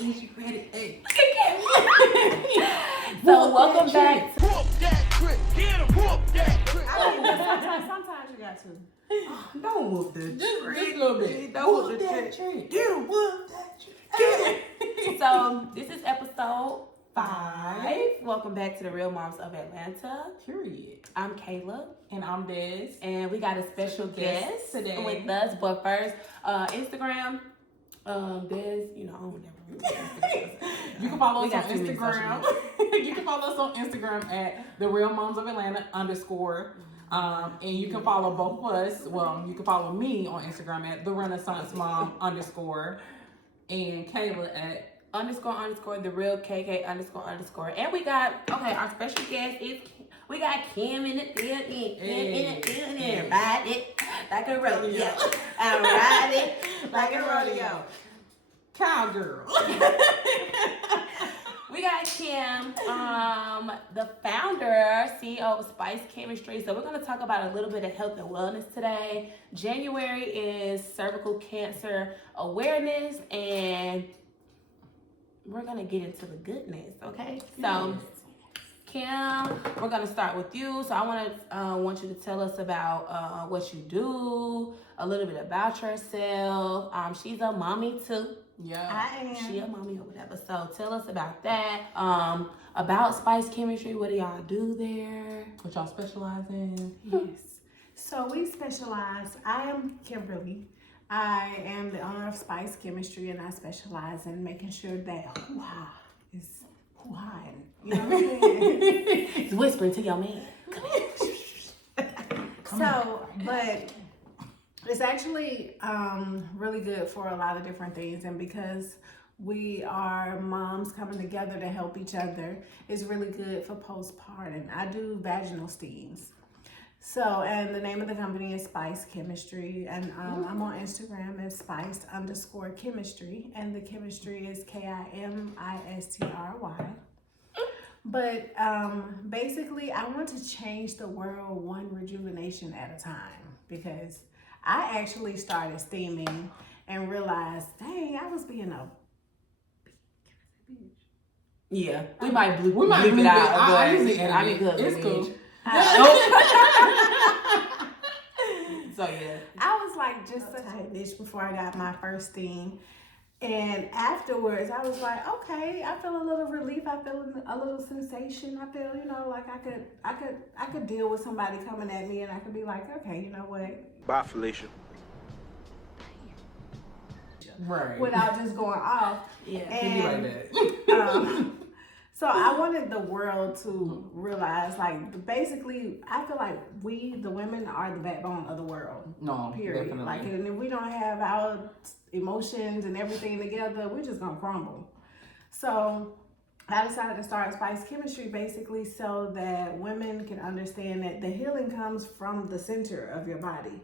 Is you ready? Hey. So welcome back. Sometimes you got to. Don't whoop the Just a trick. little bit. Don't whoop that trick. Yeah, whoop that trick. So this is episode 5. Welcome back to the Real Moms of Atlanta. Period. I'm Kayla. And I'm Des. And we got a special guest today with us. But first, Instagram. Des, you know, I don't never really Instagram. You can follow We us on got too many social Instagram. You can follow us on Instagram at the Real Moms of Atlanta _. And you can follow both of us. Well, you can follow me on Instagram at the Renaissance Mom _ and Kayla at _ the real KK _ And we got our special guest is we got Kim in the building. Ride it like a rodeo. I ride it like a rodeo. Cowgirl. We got Kim, the founder, CEO of SPICED KIMISTRY. So we're going to talk about a little bit of health and wellness today. January is cervical cancer awareness, and we're going to get into the goodness, okay? So, Kim, we're going to start with you. So I want you to tell us about what you do, a little bit about yourself. She's a mommy too. Yeah, I am. She a mommy or whatever. So tell us about that. About SPICED KIMISTRY. What do y'all do there? what y'all specialize in? Yes. So we specialize. I am Kimberly. I am the owner of SPICED KIMISTRY, and I specialize in making sure that hoo-ha is hoo-ha. You know what I'm saying? It's whispering to your man. But it's actually really good for a lot of different things, and because we are moms coming together to help each other, it's really good for postpartum. I do vaginal steams. So, and the name of the company is SPICED KIMISTRY, and I'm on Instagram as SPICED _ KIMISTRY, and the chemistry is KIMISTRY. But basically, I want to change the world one rejuvenation at a time, because I actually started steaming and realized, dang, I was being a Yeah, we might bleep bleep it out. I but usually edit it. It's bitch. cool. So yeah, I was like just such a bitch before I got my first steam. And afterwards, I was like, okay, I feel a little relief. I feel a little sensation. I feel, like I could deal with somebody coming at me, and I could be like, okay, you know what? Bye, Felicia. Right. Without just going off. yeah. It'd be like that. So I wanted the world to realize, like, basically, I feel like we, the women, are the backbone of the world. No, Period. definitely. Like, and if we don't have our emotions and everything together, we're just gonna crumble. So I decided to start SPICED KIMISTRY basically so that women can understand that the healing comes from the center of your body.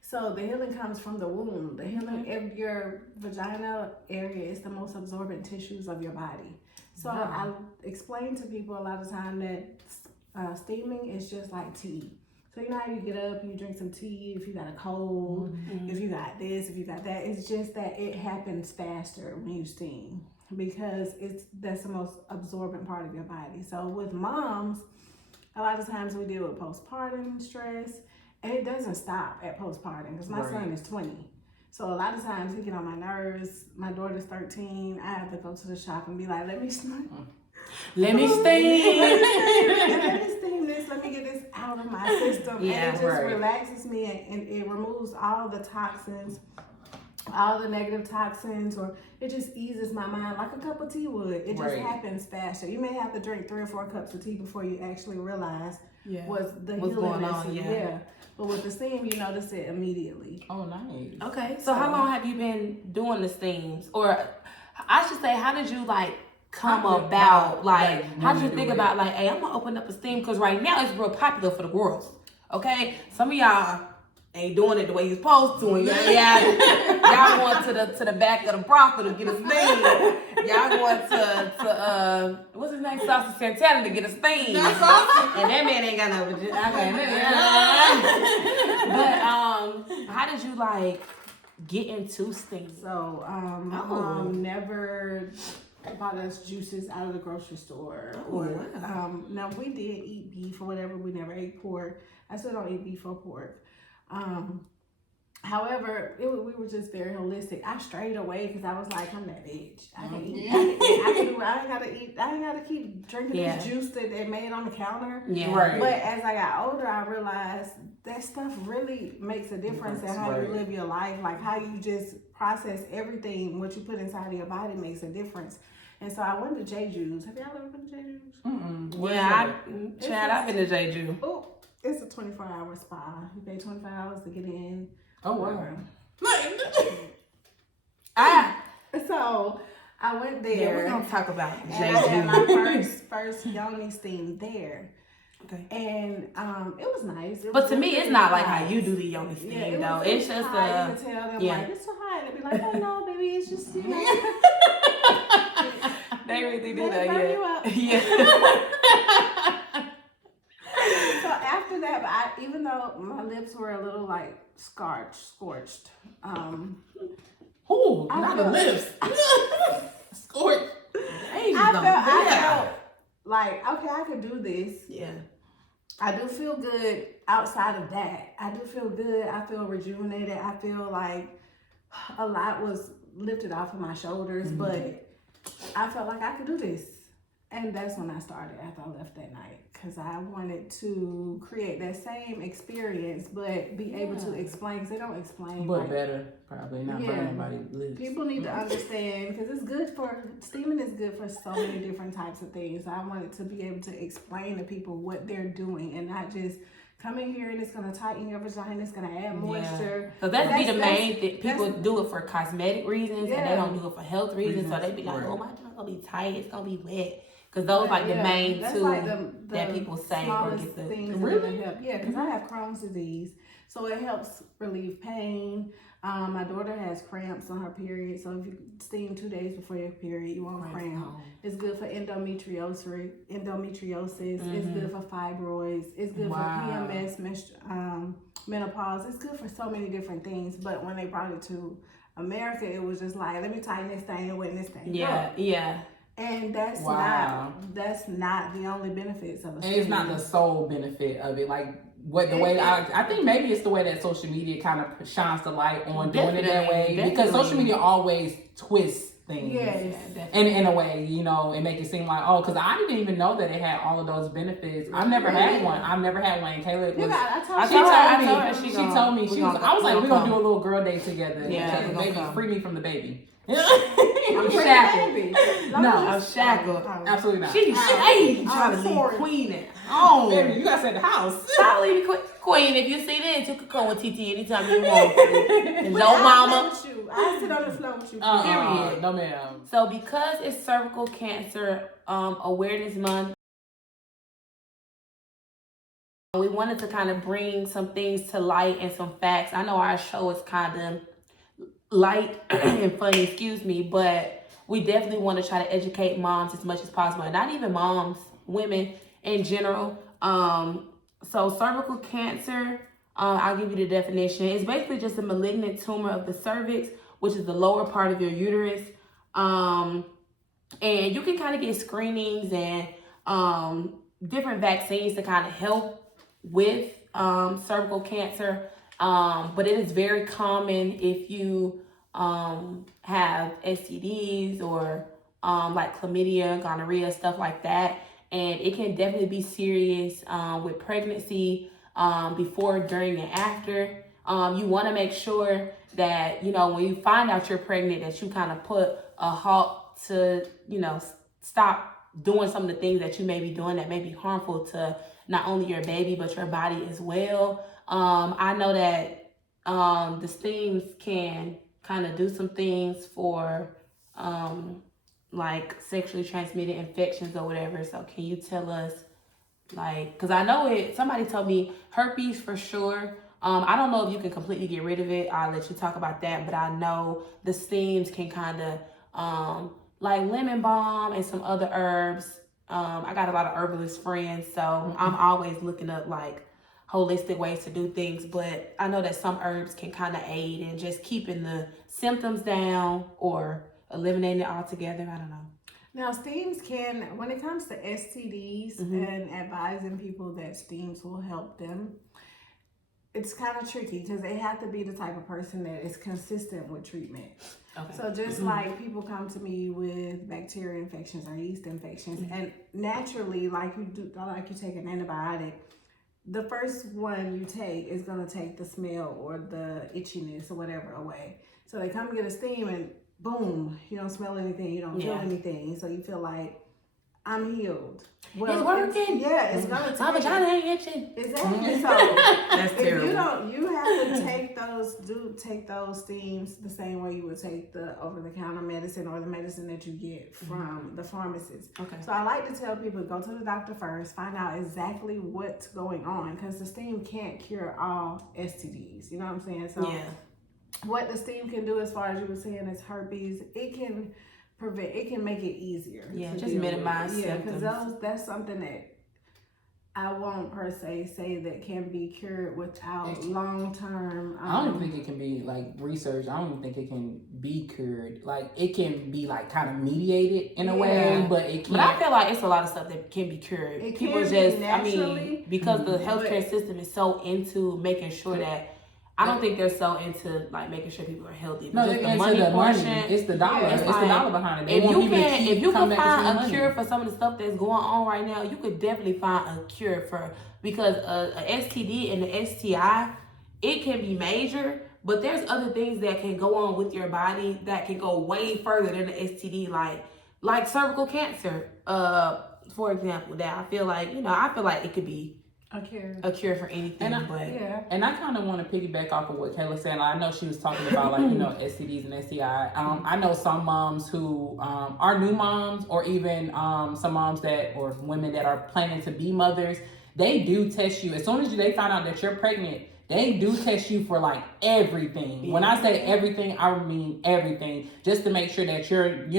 So the healing comes from the womb. The healing of your vagina area is the most absorbent tissues of your body. So I explain to people a lot of time that steaming is just like tea. So you know how you get up, you drink some tea if you got a cold, if you got this, if you got that. It's just that it happens faster when you steam, because that's the most absorbent part of your body. So with moms, a lot of times we deal with postpartum stress, and it doesn't stop at postpartum, because my son is 20. So a lot of times he get on my nerves. My daughter's 13. I have to go to the shop and be like, let me steam. Let me steam. Let me steam this. Let me get this out of my system. Yeah, and it just relaxes me, and it removes all the toxins, all the negative toxins, or it just eases my mind like a cup of tea would. It just happens faster. You may have to drink 3 or 4 cups of tea before you actually realize what's going on. Yeah. But with the steam, you notice it immediately. Oh, nice. Okay. So how long have you been doing the steams, or I should say, how did you come about? How did you think about hey, I'm gonna open up a steam, because right now it's real popular for the girls. Okay, some of y'all ain't doing it the way you're supposed to, and y'all going to the back of the brothel to get a steam. Y'all going to what's his name, Saucy Santana, to get a steam. And that man ain't got no vagina. Okay, but how did you get into steam? So, my mom never bought us juices out of the grocery store. Now we did eat beef or whatever. We never ate pork. I still don't eat beef or pork. However, we were just very holistic. I strayed away because I was like, I'm that bitch. I can eat. I can do it. I ain't gotta eat. I ain't gotta keep drinking this juice that they made on the counter. Yeah. Right. But as I got older, I realized that stuff really makes a difference in how you live your life. Like how you just process everything, what you put inside of your body makes a difference. And so I went to J. Juice. Have y'all ever been to J. Juice? Chad, I've been to J. Juice. Oh, it's a 24-hour spa. You pay $25 to get in. Oh, wow. So I went there. Yeah, we're gonna talk about and I had my first yoni steam there. Okay. And it was nice. But to me, it's not like how you do the yoni steam, though. It's just hot. You can tell them like it's so hot. They'd be like, oh no, baby, it's just They really do that, yeah. So after that, but even though my lips were a little like scorched. Ooh, not the lips. Scorched. I felt like, okay, I could do this. Yeah. I do feel good outside of that. I do feel good. I feel rejuvenated. I feel like a lot was lifted off of my shoulders, but I felt like I could do this. And that's when I started after I left that night, because I wanted to create that same experience, but be able to explain, because they don't explain. But better, probably, not for anybody lives. People need to understand, because steaming is good for so many different types of things. I wanted to be able to explain to people what they're doing and not just come in here and it's going to tighten your vagina, it's going to add moisture. So that's be the main thing. People do it for cosmetic reasons and they don't do it for health reasons. So they be like, oh, my vagina's going to be tight, it's going to be wet. Because those like the main two like that people say or get the things that help. Yeah, because I have Crohn's disease, so it helps relieve pain. My daughter has cramps on her period, so if you steam 2 days before your period, you won't cramp. It's good for endometriosis. It's good for fibroids. It's good for PMS, menopause. It's good for so many different things. But when they brought it to America, it was just like, let me tighten this thing and wet this thing. Yeah. And that's not the only benefits of it. And it's not the sole benefit of it. Like I think maybe it's the way that social media kind of shines the light on doing it that way. Because social media always twists things. And in a way, and make it seem like, because I didn't even know that it had all of those benefits. I've never had one. And Caleb was, she told me, I was like, we're going to do a little girl day together. Yeah. Maybe free me from the baby. I'm shackled. I'm shackled. Absolutely not. She trying to be queen at home. Baby, you gotta stay at the house. I'll leave queen. If you see this, you can come with TT anytime you want. No, mama. I sit on the floor with you. Period. No, ma'am. So because it's Cervical Cancer Awareness Month, we wanted to kind of bring some things to light and some facts. I know our show is kind of light and funny, but we definitely want to try to educate moms as much as possible, and not even moms, women in general. So cervical cancer, I'll give you the definition. It's basically just a malignant tumor of the cervix, which is the lower part of your uterus. And you can kind of get screenings and different vaccines to kind of help with cervical cancer. But it is very common if you have STDs or like chlamydia, gonorrhea, stuff like that. And it can definitely be serious with pregnancy, before, during, and after. You want to make sure that, when you find out you're pregnant, that you kind of put a halt to, stop doing some of the things that you may be doing that may be harmful to not only your baby, but your body as well. I know that the steams can kind of do some things for like sexually transmitted infections or whatever. So can you tell us, like, because I know somebody told me herpes for sure. I don't know if you can completely get rid of it. I'll let you talk about that. But I know the steams can kind of, like lemon balm and some other herbs. I got a lot of herbalist friends, so I'm always looking up like holistic ways to do things, but I know that some herbs can kind of aid in just keeping the symptoms down or eliminating it altogether. I don't know. Now, steams can, when it comes to STDs and advising people that steams will help them, it's kind of tricky because they have to be the type of person that is consistent with treatment. Okay. So just like people come to me with bacteria infections or yeast infections, and naturally, like you take an antibiotic, the first one you take is going to take the smell or the itchiness or whatever away. So they come get a steam and boom, you don't smell anything, you don't feel anything. So you feel like, I'm healed. Well, it's working. It's gonna take. My vagina ain't itching. Exactly. So that's terrible. You have to take those steams the same way you would take the over-the-counter medicine or the medicine that you get from the pharmacist. Okay. So I like to tell people, go to the doctor first, find out exactly what's going on, because the steam can't cure all STDs. You know what I'm saying? So what the steam can do, as far as you were saying, is herpes. It can make it easier. Yeah, just minimize symptoms. Yeah, because that's something that I won't per se say that can be cured without long-term. I don't think it can be like research. I don't even think it can be cured. Like it can be like kind of mediated in a way, but it can't. But I feel like it's a lot of stuff that can be cured. People just, because the healthcare system is so into making sure that. I don't think they're so into like making sure people are healthy. No, they're into the money. It's the dollar. Yeah, it's the dollar behind it. If you can find a cure for some of the stuff that's going on right now, you could definitely find a cure because a STD and the STI, it can be major, but there's other things that can go on with your body that can go way further than the STD, like cervical cancer, for example. That I feel like it could be a cure for anything. And I kind of want to piggyback off of what Kayla said. I know she was talking about STDs and STI. I know some moms who are new moms, or even some moms or women that are planning to be mothers. They do test you as soon as they find out that you're pregnant. They do test you for like everything. When I say everything, I mean everything, just to make sure that you're in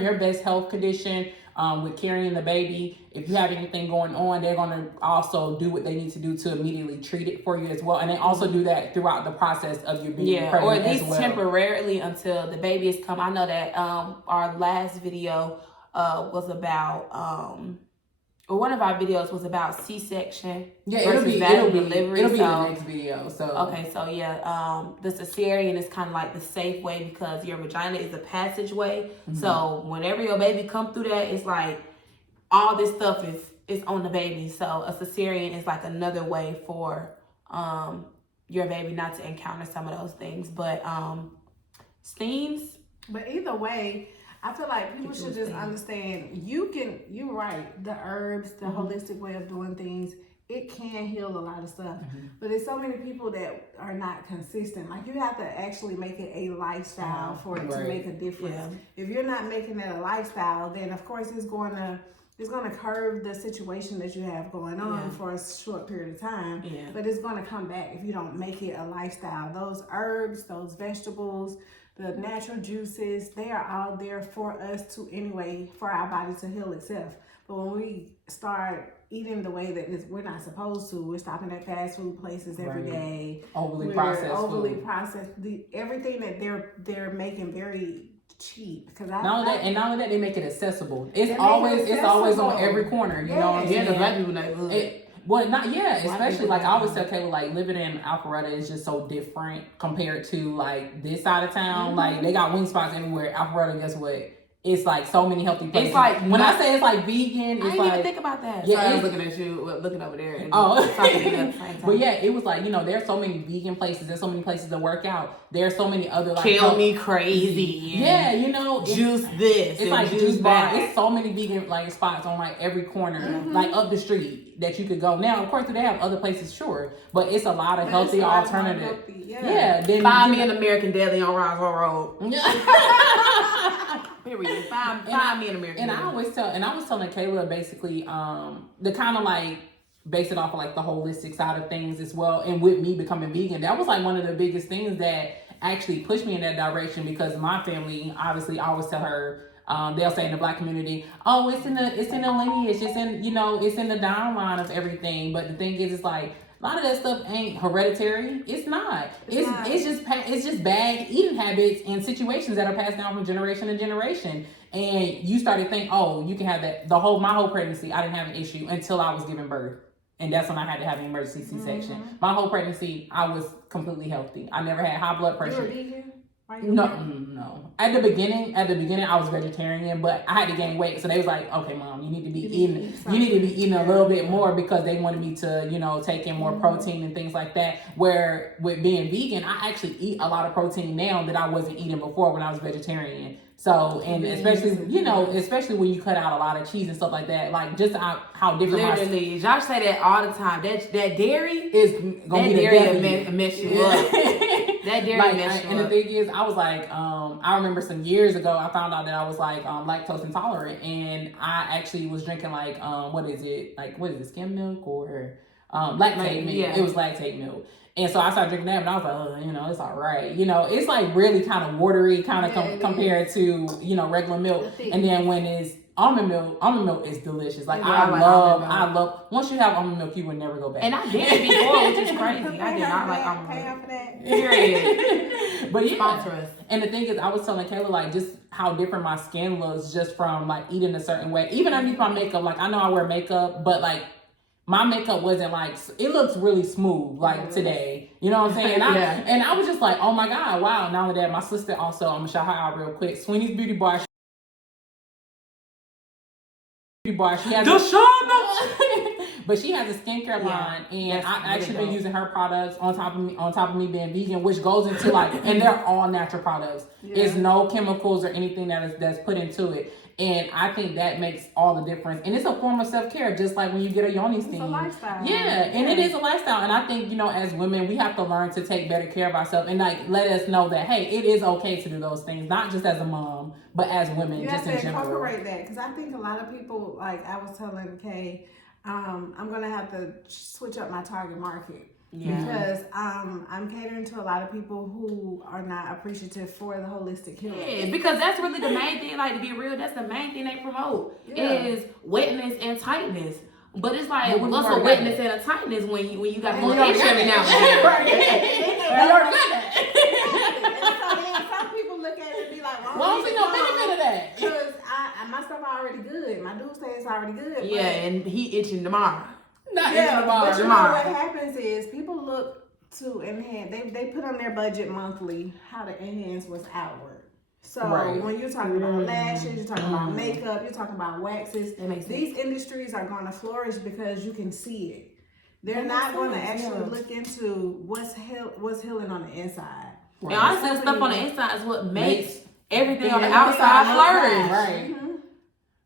your best health condition. With carrying the baby, if you have anything going on, they're going to also do what they need to do to immediately treat it for you as well. And they also do that throughout the process of you being pregnant, or at least temporarily until the baby has come. I know that our last video was about one of our videos was about C-section. Yeah, it'll be delivery. It'll be the next video. So okay, so the cesarean is kind of like the safe way because your vagina is a passageway. So whenever your baby come through that, it's like all this stuff is on the baby. So a cesarean is like another way for your baby not to encounter some of those things. But steams. But either way, I feel like people should just understand you're right. The herbs, the holistic way of doing things, it can heal a lot of stuff. But there's so many people that are not consistent. Like you have to actually make it a lifestyle for it to make a difference. Yeah. If you're not making it a lifestyle, then of course it's going to curb the situation that you have going on for a short period of time. Yeah. But it's going to come back if you don't make it a lifestyle. Those herbs, those vegetables, the natural juices, they are all there for us for our body to heal itself. But when we start eating the way that we're not supposed to, we're stopping at fast food places every day. Overly processed. Everything that they're making very cheap. Not only that, they make it accessible. It's always on every corner. You know what I'm saying? The black people neighborhood. Especially like I always tell Kayla, like living in Alpharetta is just so different compared to like this side of town. Like they got wing spots everywhere. Alpharetta, guess what? It's like so many healthy places. It's like when I say it's like vegan, I didn't even think about that. Yeah, I was looking at you, looking over there. And but yeah, it was like there's so many vegan places. There's so many places to work out. There's so many other like kill me crazy. Yeah, juice this. It's like juice bar. It's so many vegan like spots on like every corner, like up the street that you could go. Now, of course, they have other places, sure, but it's a lot of healthy alternatives. Then find me an American Deli on Roswell Road. Period. Find me an American. And I was telling Kayla basically the kind of like base it off of like the holistic side of things as well. And with me becoming vegan, that was like one of the biggest things that actually pushed me in that direction, because my family, obviously, I always tell her, they'll say in the black community, it's in the lineage, it's in it's in the downline of everything. But the thing is, it's like lot of that stuff ain't hereditary. It's not. It's just bad eating habits and situations that are passed down from generation to generation. And you started thinking, oh, you can have that. My whole pregnancy, I didn't have an issue until I was giving birth. And that's when I had to have an emergency C-section. Mm-hmm. My whole pregnancy, I was completely healthy. I never had high blood pressure. You were vegan? No. At the beginning, I was vegetarian, but I had to gain weight. So they was like, okay, Mom, you need to be eating a little bit more, because they wanted me to, take in more protein and things like that. Where with being vegan, I actually eat a lot of protein now that I wasn't eating before when I was vegetarian. So, and especially when you cut out a lot of cheese and stuff like that, like just how different. Literally, Josh say that all the time. That dairy is gonna be the dairy mess you up. That dairy mess you up. And the thing is, I was like, I remember some years ago, I found out that I was like lactose intolerant, and I actually was drinking like what is it, skim milk or lactate milk? Yeah. It was lactate milk. And so I started drinking that, and I was like, it's all right. It's like really kind of watery, kind of compared to, regular milk. And then when it's almond milk is delicious. Like, I love, once you have almond milk, you would never go back. And I did it before, which is crazy. I did not like almond milk. Pay off for that. Period. But yeah. Sponsor us. And the thing is, I was telling Kayla, like, just how different my skin looks just from, like, eating a certain way. Even underneath my makeup, like, I know I wear makeup, but, like, my makeup wasn't like, it looks really smooth like today. You know what I'm saying? And I was just like, oh my God, wow. Not only that, my sister also, I'm gonna shout her out real quick. Sweeney's Beauty Bar. She has but she has a skincare line, and I actually been using her products on top of me being vegan, which goes into like, and they're all natural products. It's no chemicals or anything that's put into it. And I think that makes all the difference. And it's a form of self-care, just like when you get a yoni steam. It's a lifestyle. Yeah, and it is a lifestyle. And I think, as women, we have to learn to take better care of ourselves and like let us know that, hey, it is okay to do those things, not just as a mom, but as women, you just have in to general. Incorporate that, because I think a lot of people, like I was telling Kay, I'm gonna have to switch up my target market. Yeah. Because I'm catering to a lot of people who are not appreciative for the holistic healing. Yeah, because that's really the main thing. Like, to be real, that's the main thing they promote is wetness and tightness. But it's like, what's a wetness and a tightness when you got more itch every now and then? And some people look at it and be like, well, I don't see no benefit of that. Because my stuff already good. My dude say it's already good. Yeah, and he itching tomorrow. But you know what happens is people look to enhance. They put on their budget monthly how to enhance what's outward. So when you're talking about lashes, you're talking about makeup, you're talking about waxes. These industries are going to flourish because you can see it. They're not going to actually look into what's healing on the inside. And honestly, stuff on the inside is what makes everything on the outside flourish. Right. Mm-hmm.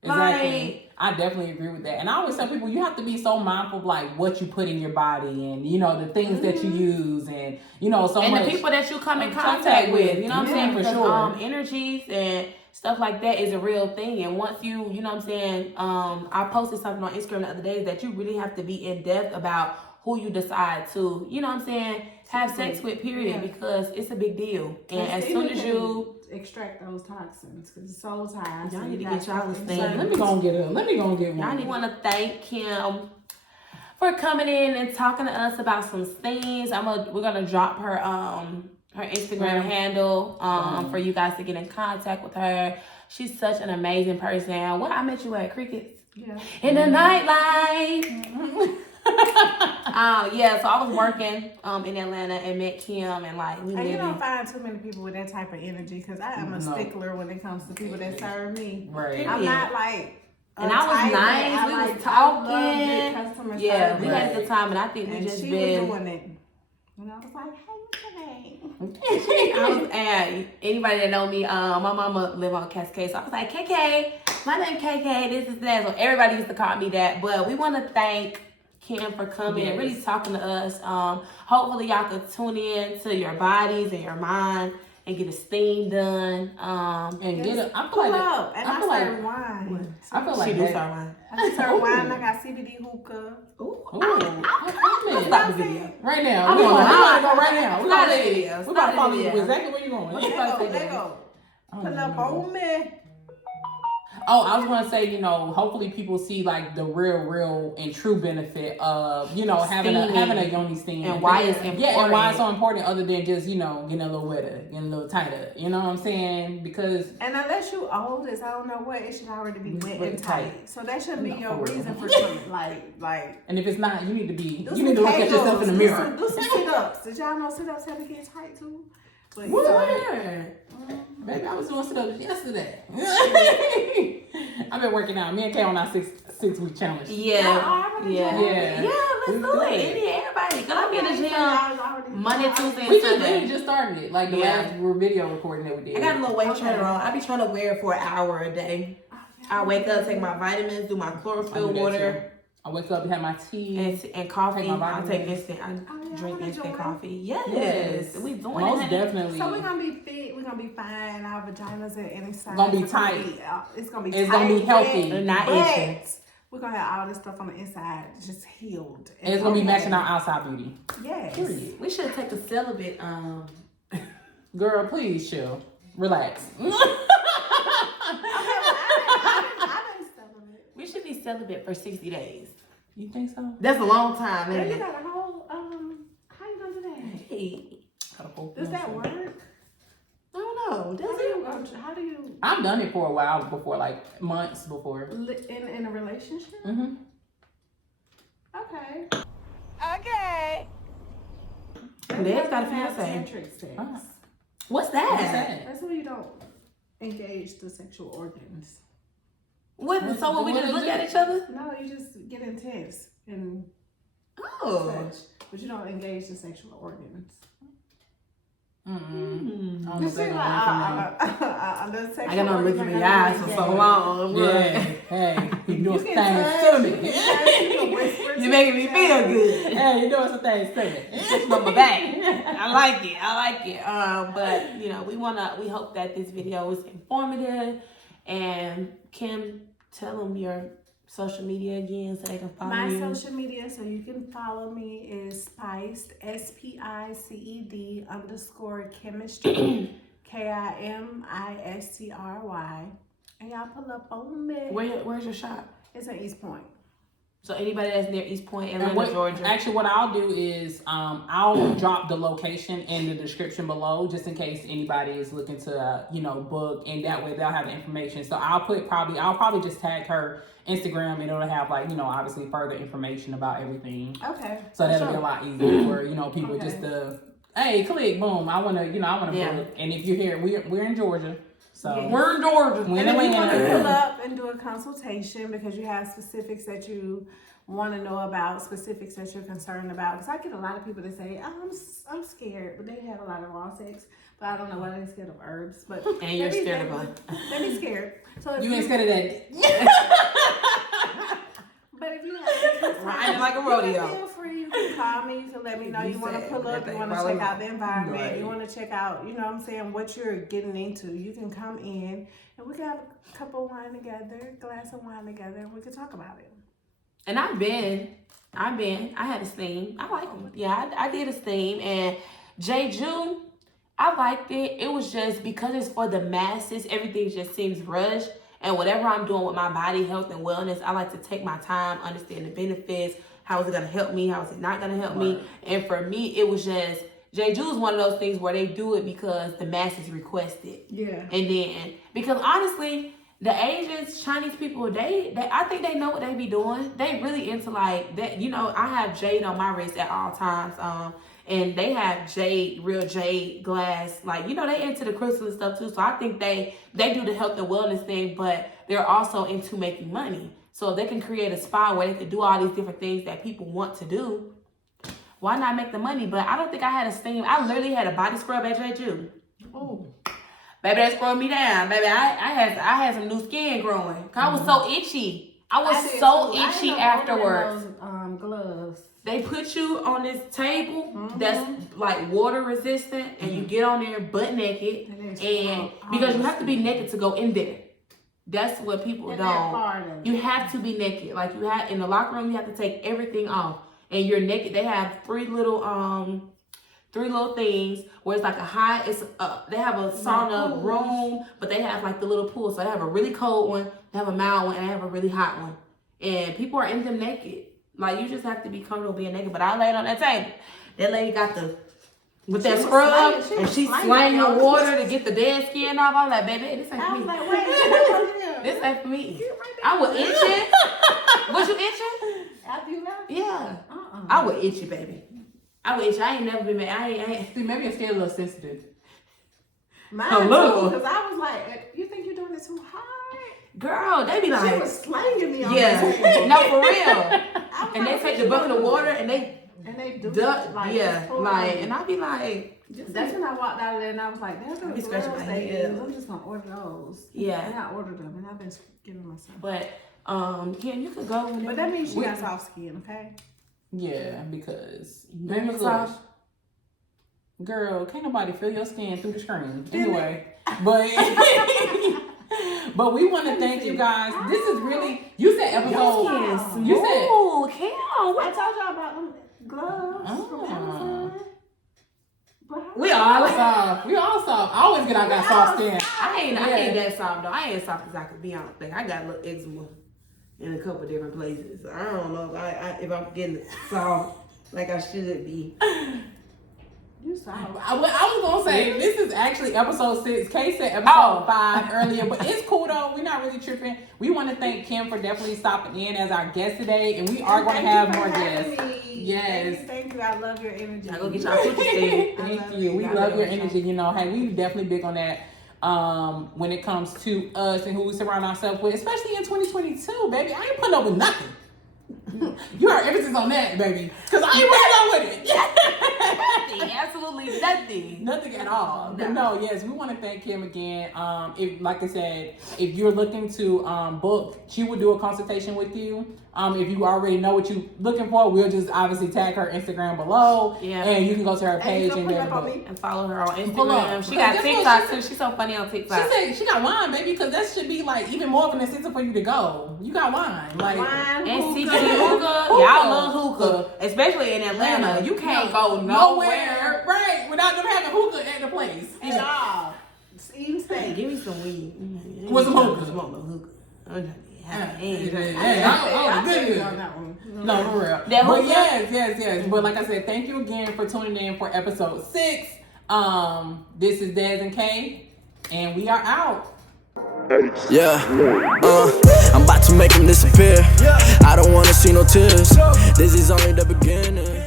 Exactly. I definitely agree with that. And I always tell people, you have to be so mindful of like what you put in your body and, the things that you use and, the people that you come in contact with, you know what I'm saying? For sure. Energies and stuff like that is a real thing. And once you know what I'm saying? I posted something on Instagram the other day that you really have to be in depth about who you decide to, you know what I'm saying, have sex with, period, because it's a big deal. And as soon as you extract those toxins, because it's soul ties. Y'all need to get y'all this thing. Let me go and get one. Y'all want to thank Kim for coming in and talking to us about some things. We're gonna drop her Instagram handle for you guys to get in contact with her. She's such an amazing person. Where I met you at Crickets? Yeah. In the nightlife. So I was working in Atlanta and met Kim and like we you don't find too many people with that type of energy, because I am a stickler when it comes to people that serve me. Right. I'm not like and I was nice. We was talking. Yeah, we had a good time, and I think we just been doing it. And I was like, hey, anybody that know me, my mama live on Cascade, so I was like, KK, my name KK, this is that. So everybody used to call me that. But we want to thank Kim for coming and really talking to us. Hopefully y'all could tune in to your bodies and your mind and get a steam done. And get it. I feel like I serve wine. I feel like she do serve wine. I serve wine. I got CBD hookah. Stop the video right now. We're gonna go right now. We're Stop the video. We're about to follow you exactly where you're going. Let go. Pull up on me. Oh, I was gonna say, you know, hopefully people see like the real and true benefit of, you know, having a yoni steam and why it's important. Yeah, and why it's so important, other than just, you know, getting a little wetter, getting a little tighter. You know what I'm saying? Because and unless you oldest, I don't know what, it should already be wet and tight. So that shouldn't be your for real. reason for coming. Like. And if it's not, you need to look at yourself in the mirror. Do some sit-ups. Did y'all know sit-ups have to get tight too? But Baby, I was doing sit-ups yesterday. I've been working out. Me and Kay on our six-week challenge. Yeah. Let's do it. Everybody, go get a gym. Monday, Tuesday, and We Sunday. just started it. Like the last video recording that we did. I got a little weight trainer on. I be trying to wear it for an hour a day. I wake up, take my vitamins, do my chlorophyll water. I wake up, have my tea and coffee. Take my I vitamins. take instant. I drink instant coffee. Yes. We doing Most it. definitely. So we're gonna be fit. We're gonna be fine. Our vaginas are inside. Gonna be tight. It's gonna be It's tight. gonna be healthy. And not itching. We're gonna have all this stuff on the inside just healed. And it's gonna be matching our outside beauty. Yes. Period. We should take a celibate. Girl, please chill. Relax. We should be celibate for 60 days. You think so? That's a long time, Girl, isn't you it? got a whole how you gonna do that? Hey, Does that work? I don't know. How do you I've done it for a while before, like months before. in a relationship? Mm-hmm. Okay. Lex got a Have fiance. tantric sex. Ah. What's that? That's when you don't engage the sexual organs. So when we just look at each other? No, you just get intense and Oh. such, but you don't engage the sexual organs. Mm-mm. I don't know You if see, that's like, the I sexual got no look in organs the are eyes gonna for be so engaged. long. Yeah. Hey, you doing You some can things touch, to you me. can whisper to You making me each feel other. good. Hey, you doing some things to me. It's on my back. I like it. But you know, we hope that this video is informative. And Kim, tell them your social media again so they can follow My you. social media, so you can follow me, is SPICED, SPICED _chemistry, KIMISTRY. And y'all pull up on me. Where's your shop? It's at East Point. So anybody that's near East Point, And Atlanta, Georgia. Actually, what I'll do is I'll drop the location in the description below, just in case anybody is looking to book, and that way they'll have the information. So I'll probably just tag her Instagram, and it'll have obviously further information about everything. Okay. So that'll be a lot easier for people Okay. just to click boom. I wanna book. And if you're here, we're in Georgia. So Yes. we're in Georgia. And if you want to pull up and do a consultation because you have specifics that you want to know about, specifics that you're concerned about. Because I get a lot of people that say, I'm scared, but they have a lot of raw sex. But I don't know why they're scared of herbs. But And you're scared of them. They be scared. So if you ain't scared of that. But if you have Riding like a rodeo. feel free. You can call me. You can let me know you want to pull up. You want to check out the environment. You want to check out, what you're getting into. You can come in and we can have a cup of wine together, a glass of wine together, and we can talk about it. And I had a steam. I like them. Yeah, I did a steam. And Jeju, I liked it. It was just because it's for the masses, everything just seems rushed. And whatever I'm doing with my body, health, and wellness, I like to take my time, understand the benefits. How is it going to help me? How is it not going to help me? And for me, it was just, Jeju is one of those things where they do it because the masses request it. Yeah. And then, because honestly, the Asians, Chinese people, they I think they know what they be doing. They really into like that. I have jade on my wrist at all times. And they have jade, real jade glass. Like, they into the crystal and stuff too. So I think they do the health and wellness thing, but they're also into making money. So they can create a spa where they can do all these different things that people want to do. Why not make the money? But I don't think I had a steam. I literally had a body scrub at Jeju. Oh. Baby, that scrubbed me down. Baby, I had some new skin growing. Cause I was so itchy. I was so itchy afterwards. Gloves. They put you on this table that's like water resistant, and you get on there butt naked, and because you have to be naked to go in there. That's what people don't. You have to be naked. Like in the locker room, you have to take everything off, and you're naked. They have 3 little 3 little things where it's like a hot, they have a sauna room, but they have like the little pool. So they have a really cold one, they have a mild one, and they have a really hot one. And people are in them naked. Like, you just have to be comfortable being naked. But I laid on that table. That lady got with that scrub, and she slaying the water to get the dead skin off. I was like, baby, this ain't for me. I was like, wait, This ain't for me. I was itching. Was you itching? after you left? Yeah. I was itchy, baby. I was itchy. I ain't never been mad. I ain't. See, maybe it's still a little sensitive. Mine A little. too, because I was like, you think you're doing it too hard? Girl, they be like. She was slanging me on Yeah. that table. No, for real. I was And they like, take the bucket of water and they do duck. like, Yeah. pull Like, it. and I be like. That's when I walked out of there and I was like, there's I no be scratching my head. I'm just gonna order those. Yeah. And I ordered them and I've been giving myself. But, Kim, you could go whenever. But that means she got soft skin, okay? Yeah, because Very look, soft. girl, can't nobody feel your skin through the screen. Anyway, but but we want to thank you guys. This is really, you said episode. You said. Oh, Kim. I told y'all about them gloves from Amazon. But We all Soft. We all soft. I always get out that soft skin. I ain't that soft though. I ain't as soft as I could be. I don't think I got a little eczema in a couple different places. I don't know if I'm getting soft like I should be. you soft. I was gonna say this is actually episode 6. Kay said episode 5 earlier, but it's cool though. We're not really tripping. We want to thank Kim for definitely stopping in as our guest today, and we are going to have more guests. Yes. Thank you. I love your energy. I go get y'all cookies stand. Thank you. We love your energy. You know, hey, we definitely big on that. When it comes to us and who we surround ourselves with, especially in 2022, baby. I ain't putting up with nothing. You heard emphasis on that, baby. Because I ain't putting up with it. Nothing. Absolutely nothing. Nothing at all. But no, yes, we want to thank Kim again. If, like I said, if you're looking to book, she will do a consultation with you. If you already know what you're looking for, we'll just obviously tag her Instagram below. Yeah. And you can go to her page and and pull get up her on book. me. And follow her on Pull up. Instagram. She Because got guess what? TikTok She too. She's so funny on TikTok. She said she got wine, baby, because that should be like even more of an incentive for you to go. You got wine. Like, Wine, And hookah. CBD hookah. Y'all love hookah. Especially in Atlanta. You can't go nowhere. Right, without them having hookah at the place. Nah. Even steak. Give me some weed. With some hookah. I want no hookah. I'm trying to have I feel good. you on that one. No, for real. That But hookah? yes. But like I said, thank you again for tuning in for episode 6. This is Dez and Kay, and we are out. Yeah, I'm about to make him disappear. I don't wanna see no tears. This is only the beginning.